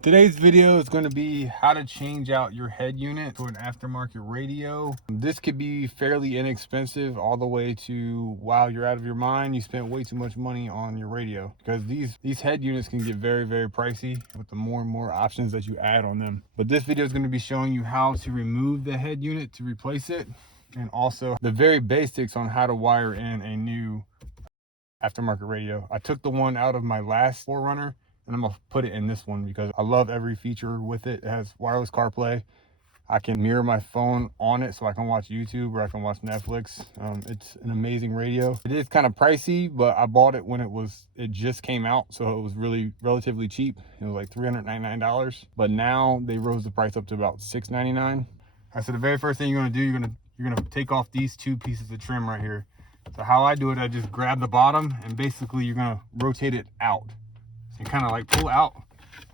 Today's video is going to be how to change out your head unit to an aftermarket radio. This could be fairly inexpensive all the way to, wow, you're out of your mind, you spent way too much money on your radio, because these head units can get very, very pricey with the more and more options that you add on them. But this video is going to be showing you how to remove the head unit to replace it, and also the very basics on how to wire in a new aftermarket radio. I took the one out of my last 4Runner and I'm gonna put it in this one because I love every feature with it. It has wireless CarPlay. I can mirror my phone on it so I can watch YouTube or I can watch Netflix. It's an amazing radio. It is kind of pricey, but I bought it when it just came out, so it was really relatively cheap. It was like $399, but now they rose the price up to about $699. All right, so the very first thing you're gonna do, you're gonna take off these two pieces of trim right here. So how I do it, I just grab the bottom and basically you're gonna rotate it out. So you kind of like pull out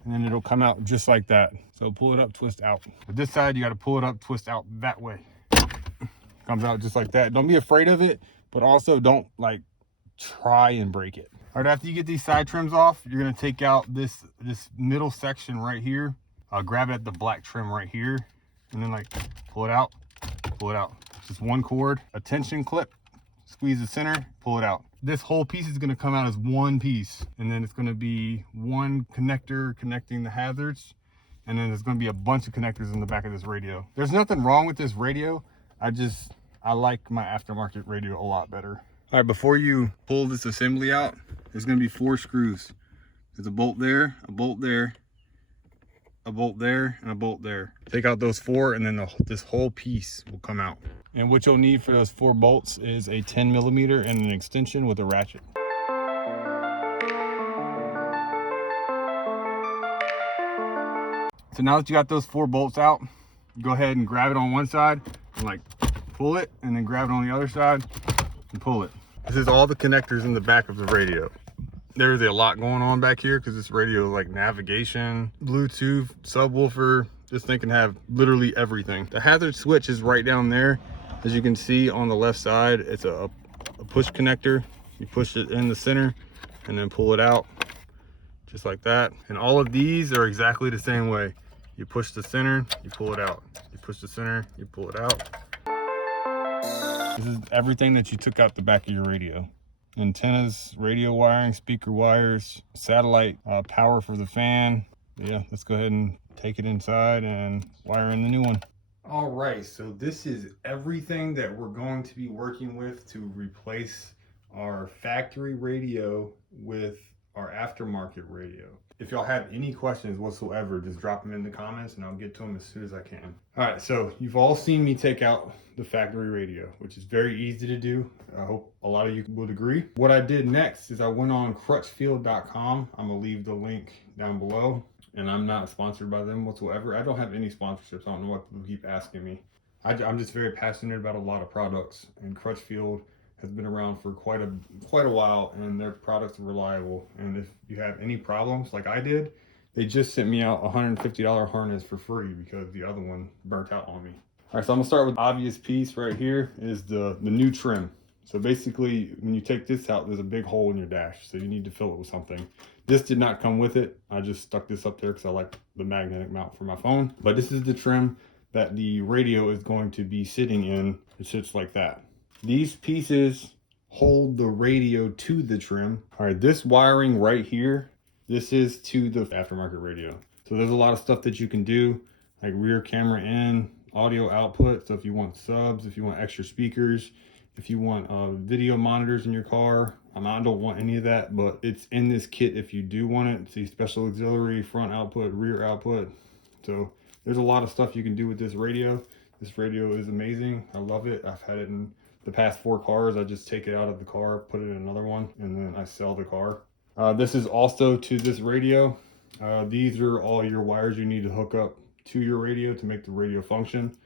and then it'll come out just like that. So pull it up, twist out. With this side, you got to pull it up, twist out that way. Comes out just like that. Don't be afraid of it, but also don't like try and break it. All right, after you get these side trims off, you're gonna take out this middle section right here. Grab it at the black trim right here, and then like pull it out, pull it out. Just one cord, a tension clip. Squeeze the center, pull it out. This whole piece is gonna come out as one piece, and then it's gonna be one connector connecting the hazards, and then there's gonna be a bunch of connectors in the back of this radio. There's nothing wrong with this radio. I like my aftermarket radio a lot better. All right, before you pull this assembly out, there's gonna be 4 screws. There's a bolt there, a bolt there, a bolt there, and a bolt there. Take out those 4 and then this whole piece will come out. And what you'll need for those 4 bolts is a 10mm and an extension with a ratchet. So now that you got those 4 bolts out, go ahead and grab it on one side and like pull it, and then grab it on the other side and pull it. This is all the connectors in the back of the radio. There's a lot going on back here because this radio is like navigation, Bluetooth, subwoofer. This thing can have literally everything. The hazard switch is right down there. As you can see on the left side, it's a push connector. You push it in the center and then pull it out just like that. And all of these are exactly the same way. You push the center, you pull it out. You push the center, you pull it out. This is everything that you took out the back of your radio. Antennas, radio wiring, speaker wires, satellite power for the fan. Yeah, let's go ahead and take it inside and wire in the new one. All right, so this is everything that we're going to be working with to replace our factory radio with our aftermarket radio. If y'all have any questions whatsoever, just drop them in the comments and I'll get to them as soon as I can. All right, so you've all seen me take out the factory radio, which is very easy to do. I hope a lot of you would agree. What I did next is I went on crutchfield.com. I'm gonna leave the link down below. And I'm not sponsored by them whatsoever. I don't have any sponsorships. I don't know what people keep asking me. I'm just very passionate about a lot of products, and Crutchfield has been around for quite a while, and their products are reliable. And if you have any problems like I did, they just sent me out a $150 harness for free because the other one burnt out on me. All right, so I'm gonna start with the obvious piece right here is the new trim. So basically, when you take this out, there's a big hole in your dash, so you need to fill it with something. This did not come with it. I just stuck this up there because I like the magnetic mount for my phone. But this is the trim that the radio is going to be sitting in. It sits like that. These pieces hold the radio to the trim. All right, this wiring right here, this is to the aftermarket radio. So there's a lot of stuff that you can do, like rear camera in, audio output. So if you want subs, if you want extra speakers, if you want video monitors in your car, I don't want any of that, but it's in this kit if you do want it. See, special auxiliary, front output, rear output. So there's a lot of stuff you can do with this radio. This radio is amazing. I love it. I've had it in the past 4 cars. I just take it out of the car, put it in another one, and then I sell the car. This is also to this radio. These are all your wires you need to hook up to your radio to make the radio function.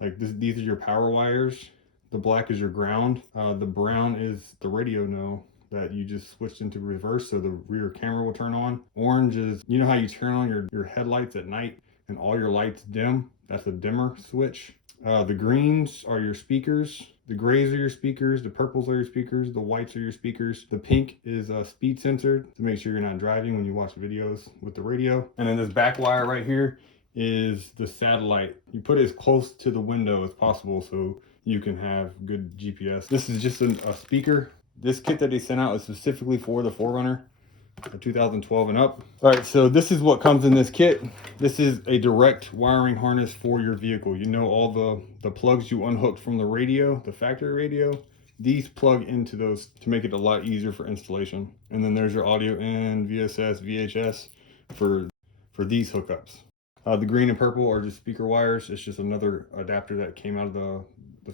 Like these are your power wires. The black is your ground. The brown is the radio know that you just switched into reverse, so the rear camera will turn on. Orange is, you know how you turn on your headlights at night and all your lights dim? That's a dimmer switch. The greens are your speakers. The grays are your speakers, the purples are your speakers, the whites are your speakers. The pink is speed censored to make sure you're not driving when you watch videos with the radio. And then this back wire right here is the satellite. You put it as close to the window as possible so you can have good GPS. This is just a speaker. This kit that they sent out is specifically for the 4Runner. 2012 and up. All right, so this is what comes in this kit. This is a direct wiring harness for your vehicle. You know, all the plugs you unhooked from the radio, the factory radio, these plug into those to make it a lot easier for installation. And then there's your audio in, VSS, VHS for these hookups. The green and purple are just speaker wires. It's just another adapter that came out of the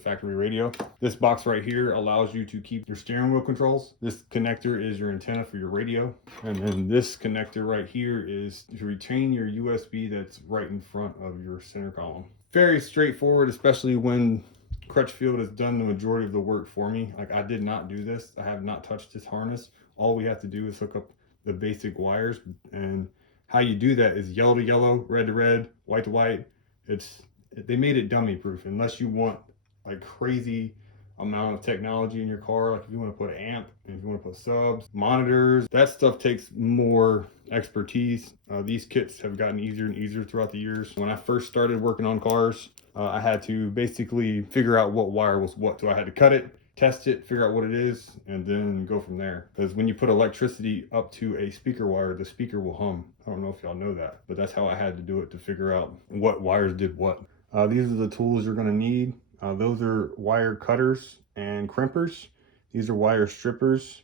factory radio. This box right here allows you to keep your steering wheel controls. This connector is your antenna for your radio. And then this connector right here is to retain your USB that's right in front of your center column. Very straightforward, especially when Crutchfield has done the majority of the work for me. Like, I did not do this. I have not touched this harness. All we have to do is hook up the basic wires, and how you do that is yellow to yellow, red to red, white to white. They made it dummy proof unless you want like crazy amount of technology in your car. Like if you want to put an amp, and if you want to put subs, monitors, that stuff takes more expertise. These kits have gotten easier and easier throughout the years. When I first started working on cars, I had to basically figure out what wire was what. So I had to cut it, test it, figure out what it is, and then go from there. Because when you put electricity up to a speaker wire, the speaker will hum. I don't know if y'all know that, but that's how I had to do it to figure out what wires did what. These are the tools you're going to need. Those are wire cutters and crimpers. These are wire strippers.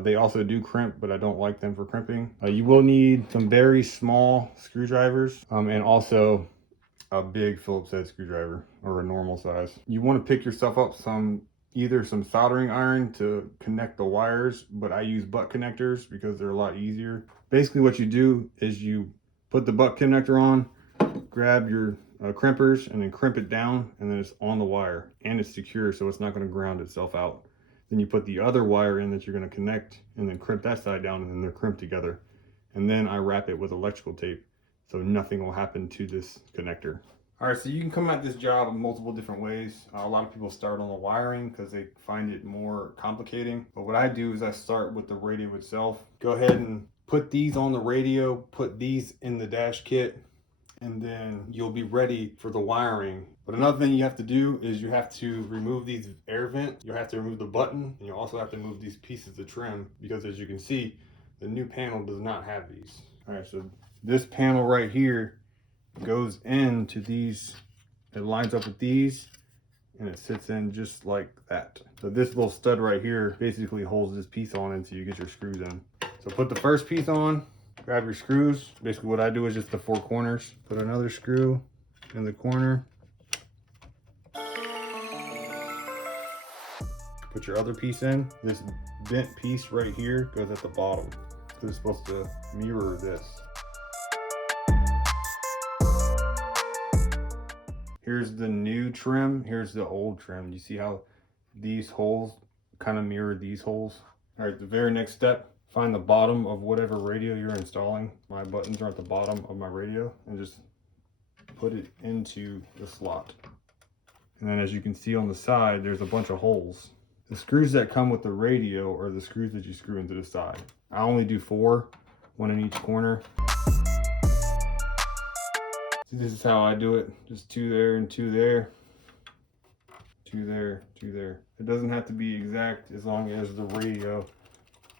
They also do crimp, but I don't like them for crimping. You will need some very small screwdrivers and also a big Phillips head screwdriver or a normal size. You want to pick yourself up either some soldering iron to connect the wires, but I use butt connectors because they're a lot easier. Basically what you do is you put the butt connector on, grab your crimpers, and then crimp it down, and then it's on the wire and it's secure, so it's not going to ground itself out. Then you put the other wire in that you're going to connect, and then crimp that side down, and then they're crimped together. And then I wrap it with electrical tape so nothing will happen to this connector. All right, so you can come at this job in multiple different ways. A lot of people start on the wiring because they find it more complicating. But what I do is I start with the radio itself. Go ahead and put these on the radio, put these in the dash kit, and then you'll be ready for the wiring. But another thing you have to do is you have to remove these air vents. You have to remove the button, and you also have to remove these pieces of trim, because as you can see, the new panel does not have these. All right, so this panel right here goes into these, it lines up with these, and it sits in just like that. So this little stud right here basically holds this piece on until you get your screws in. So put the first piece on, grab your screws. Basically what I do is just the 4 corners. Put another screw in the corner. Put your other piece in. This bent piece right here goes at the bottom. So it's supposed to mirror this. Here's the new trim, here's the old trim. You see how these holes kind of mirror these holes? All right, the very next step, find the bottom of whatever radio you're installing. My buttons are at the bottom of my radio, and just put it into the slot. And then as you can see on the side, there's a bunch of holes. The screws that come with the radio are the screws that you screw into the side. I only do 4, 1 in each corner. This is how I do it. Just 2 there and 2 there. 2 there, 2 there. It doesn't have to be exact as long as the radio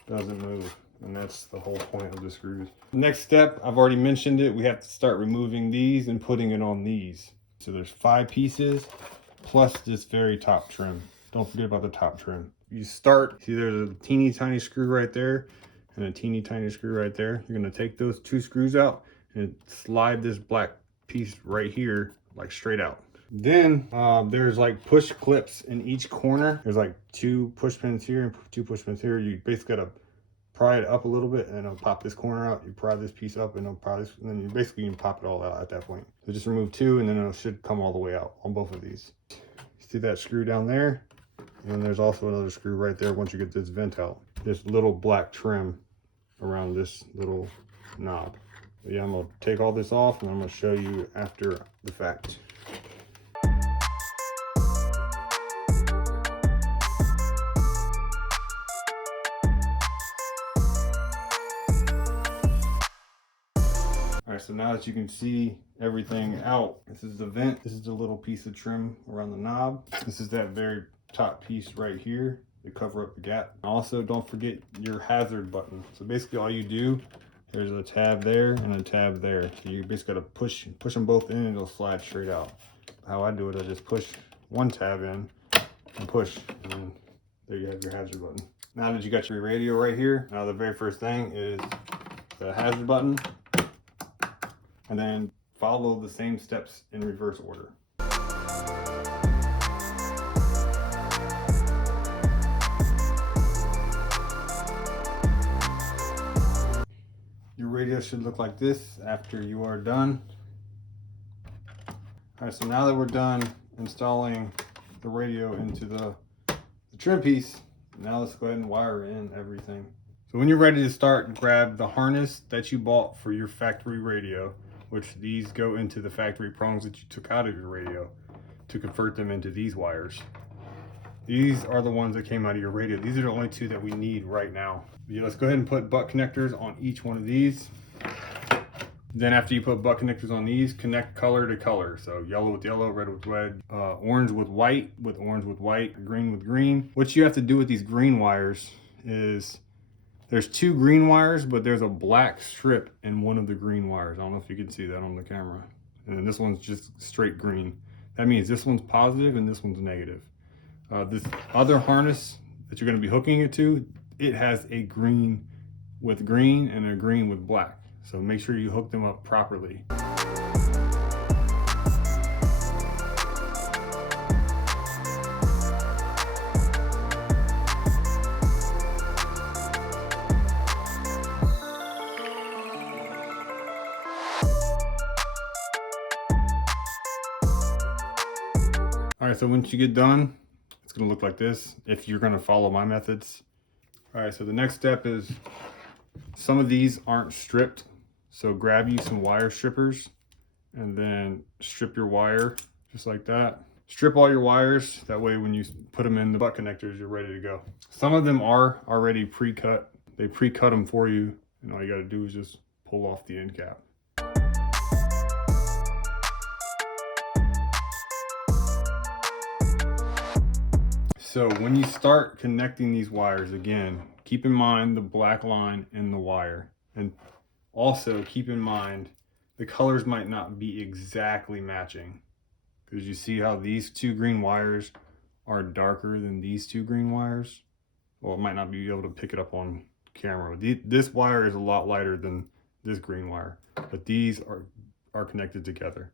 doesn't move. And that's the whole point of the screws. Next step, I've already mentioned it. We have to start removing these and putting it on these. So there's 5 pieces plus this very top trim. Don't forget about the top trim. You start, see there's a teeny tiny screw right there and a teeny tiny screw right there. You're gonna take those 2 screws out and slide this black piece right here like straight out. Then there's like push clips in each corner. There's like 2 push pins here and 2 push pins here. You basically gotta pry it up a little bit, and then it'll pop this corner out. You pry this piece up, and it'll pry this, and then you basically can pop it all out at that point. So just remove 2, and then it should come all the way out on both of these. See that screw down there? And there's also another screw right there once you get this vent out. This little black trim around this little knob. But yeah, I'm gonna take all this off, and I'm gonna show you after the fact. All right, so now that you can see everything out, this is the vent. This is the little piece of trim around the knob. This is that very top piece right here to cover up the gap. Also, don't forget your hazard button. So basically all you do, there's a tab there and a tab there. So you basically gotta push them both in and it'll slide straight out. How I do it, I just push one tab in and push, and then there you have your hazard button. Now that you got your radio right here, now the very first thing is the hazard button, and then follow the same steps in reverse order. Your radio should look like this after you are done. All right, so now that we're done installing the radio into the trim piece, now let's go ahead and wire in everything. So when you're ready to start, grab the harness that you bought for your factory radio, which these go into the factory prongs that you took out of your radio to convert them into these wires. These are the ones that came out of your radio. These are the only two that we need right now. Yeah, let's go ahead and put butt connectors on each one of these. Then after you put butt connectors on these, connect color to color. So yellow with yellow, red with red, orange with orange with white, green with green. What you have to do with these green wires is there's two green wires, but there's a black strip in one of the green wires. I don't know if you can see that on the camera. And then this one's just straight green. That means this one's positive and this one's negative. This other harness that you're gonna be hooking it to, it has a green with green and a green with black. So make sure you hook them up properly. All right, so once you get done, it's gonna look like this if you're gonna follow my methods. All right, so the next step is, some of these aren't stripped. So grab you some wire strippers and then strip your wire just like that. Strip all your wires. That way when you put them in the butt connectors, you're ready to go. Some of them are already pre-cut. They pre-cut them for you. And all you gotta do is just pull off the end cap. So when you start connecting these wires, again, keep in mind the black line in the wire. And also keep in mind the colors might not be exactly matching, because you see how these two green wires are darker than these two green wires. Well, it might not be able to pick it up on camera. This wire is a lot lighter than this green wire, but these are connected together.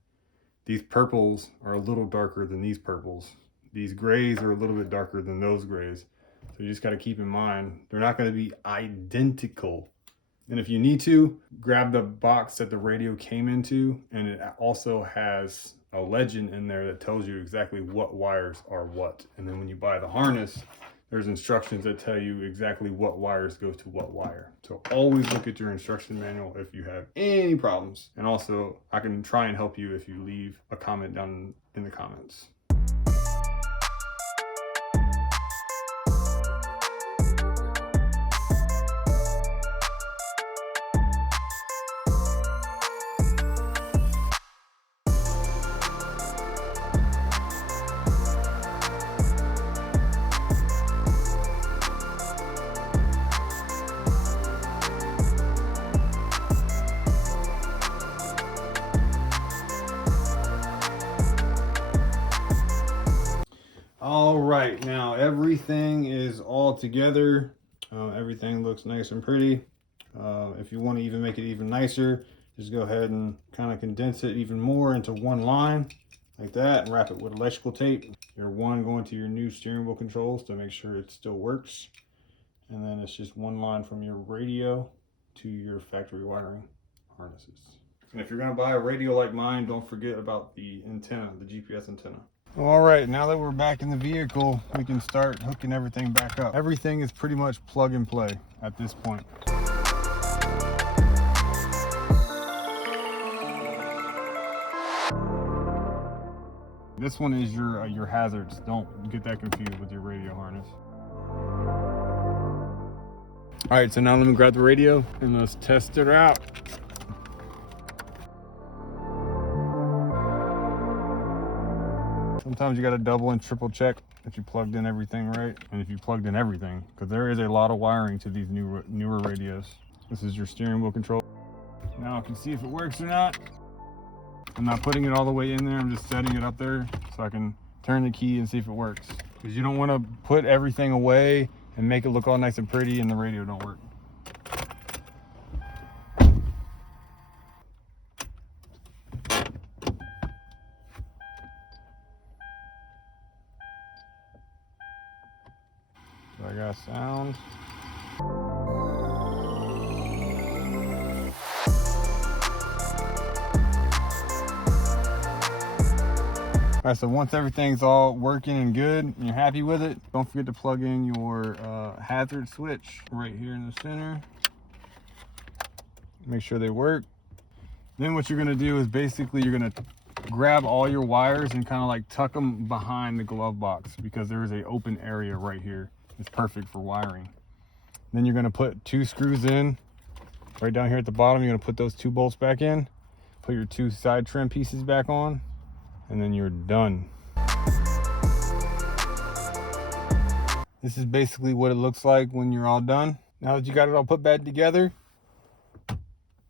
These purples are a little darker than these purples. These grays are a little bit darker than those grays. So you just got to keep in mind, they're not going to be identical. And if you need to, grab the box that the radio came into, and it also has a legend in there that tells you exactly what wires are what. And then when you buy the harness, there's instructions that tell you exactly what wires go to what wire. So always look at your instruction manual if you have any problems. And also, I can try and help you if you leave a comment down in the comments. All right, now everything is all together. Everything looks nice and pretty. If you want to even make it even nicer, just go ahead and kind of condense it even more into one line like that, and wrap it with electrical tape. Your one going to your new steering wheel controls to make sure it still works. And then it's just one line from your radio to your factory wiring harnesses. And if you're going to buy a radio like mine, don't forget about the antenna, the GPS antenna. All right, now that we're back in the vehicle, we can start hooking everything back up. Everything is pretty much plug and play at this point. This one is your hazards. Don't get that confused with your radio harness. All right, so now let me grab the radio and let's test it out. Sometimes you got to double and triple check that you plugged in everything right, and if you plugged in everything, because there is a lot of wiring to these newer radios. This is your steering wheel control. Now I can see if it works or not. I'm not putting it all the way in there, I'm just setting it up there so I can turn the key and see if it works. Because you don't want to put everything away and make it look all nice and pretty and the radio don't work. So I got sound. All right, so once everything's all working and good and you're happy with it, don't forget to plug in your hazard switch right here in the center. Make sure they work. Then what you're gonna do is basically you're gonna grab all your wires and kind of like tuck them behind the glove box, because there is an open area right here. It's perfect for wiring. Then you're gonna put 2 screws in right down here at the bottom. You're gonna put those 2 bolts back in, put your 2 side trim pieces back on, and then you're done. This is basically what it looks like when you're all done. Now that you got it all put back together,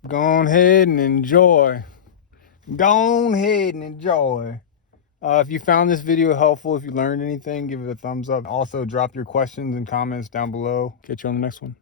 go on ahead and enjoy. Go on ahead and enjoy. If you found this video helpful, if you learned anything, give it a thumbs up. Also, drop your questions and comments down below. Catch you on the next one.